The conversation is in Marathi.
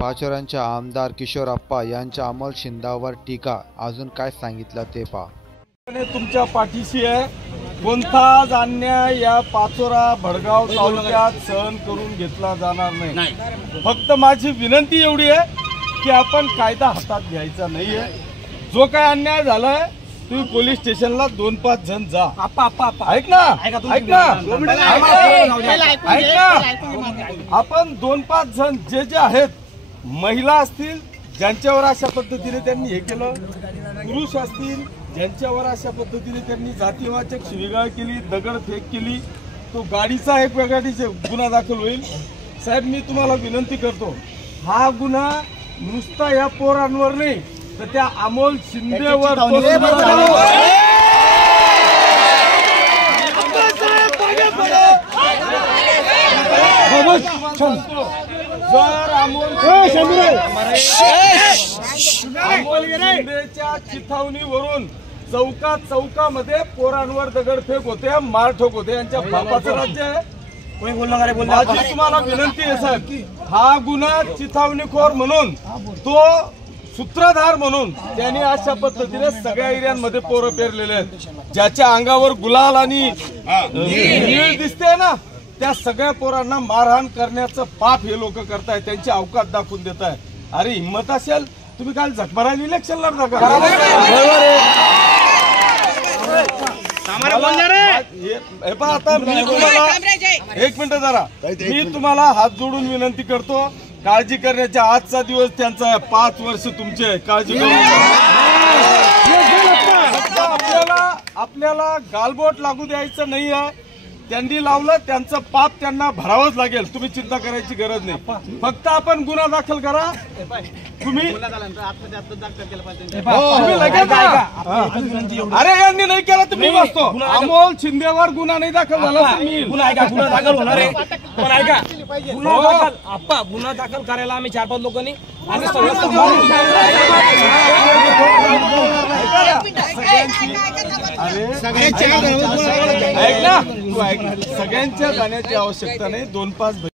पाचोऱ्यांच्या आमदार किशोरप्पा यांच्या अमोल शिंदेवर टीका, अजून काय सांगितलं ते पहा। तुमच्या पाठीशी आहे, कोणताच अन्याय या पाचोरा भडगाव तालुक्यात सहन करून घेतला जाणार नाही। फक्त माझी विनंती एवढी आहे की आपण कायदा हातात घ्यायचा नाहीये। जो काय अन्याय झालाय तुम्ही पोलीस स्टेशनला 2-5 जण जा। ऐक ना आपण 2-5 जण जे आहेत, महिला असतील ज्यांच्यावर अशा पद्धतीने त्यांनी हे केलं, पुरुष असतील ज्यांच्यावर अशा पद्धतीने त्यांनी जातीवाचक शिवीगाळ केली, दगडफेक केली, तो गाडीचा एक वेगळा गुन्हा दाखल होईल। साहेब मी तुम्हाला विनंती करतो, हा गुन्हा नुसता या पोरांवर नाही तर त्या अमोल शिंदेवर जर अमोल शिंदेच्या चिथावणीवरून चौकामध्ये पोरांवर दगडफेक होते, मारठोक होते, यांच्या बापाचं राज्य आहे। माझी तुम्हाला विनंती आहे साहेब, हा गुन्हा चिथावणीखोर म्हणून, तो सूत्रधार म्हणून त्यांनी अशा पद्धतीने सगळ्या एरियांमध्ये पोरं पेरलेले आहेत। ज्याच्या अंगावर गुलाल आणि नीळ दिसते ना, त्या सगळ्या पोरांना मारहाण करण्याचं पाप हे लोक करतायत, त्यांची अवकात दाखवून देत आहे। अरे हिंमत असेल तुम्ही काल झकमारायला इलेक्शन लढता का? आता मी तुम्हाला एक मिनिट जरा, मी तुम्हाला हात जोडून विनंती करतो, काळजी करण्याचा आजचा दिवस त्यांचा आहे, 5 वर्ष तुमचे, काळजी करू। आपल्याला गालबोट लागू द्यायचं नाही आहे। त्यांनी लावलं त्यांचं पाप त्यांना भरावंच लागेल, तुम्ही चिंता करायची गरज नाही। फक्त आपण गुन्हा दाखल करा, तुम्ही लगेच अरे यांनी नाही केला तर मी बसतो। अमोल शिंदेवर गुन्हा नाही दाखल झाला तर मी गुन्हा दाखल होणार आहे। पण ऐका, गुन्हा दाखल करायला आम्ही 4-5 लोकांनी ऐक ना, तू ऐक, सगळ्यांच्या जाण्याची आवश्यकता नाही, 2-5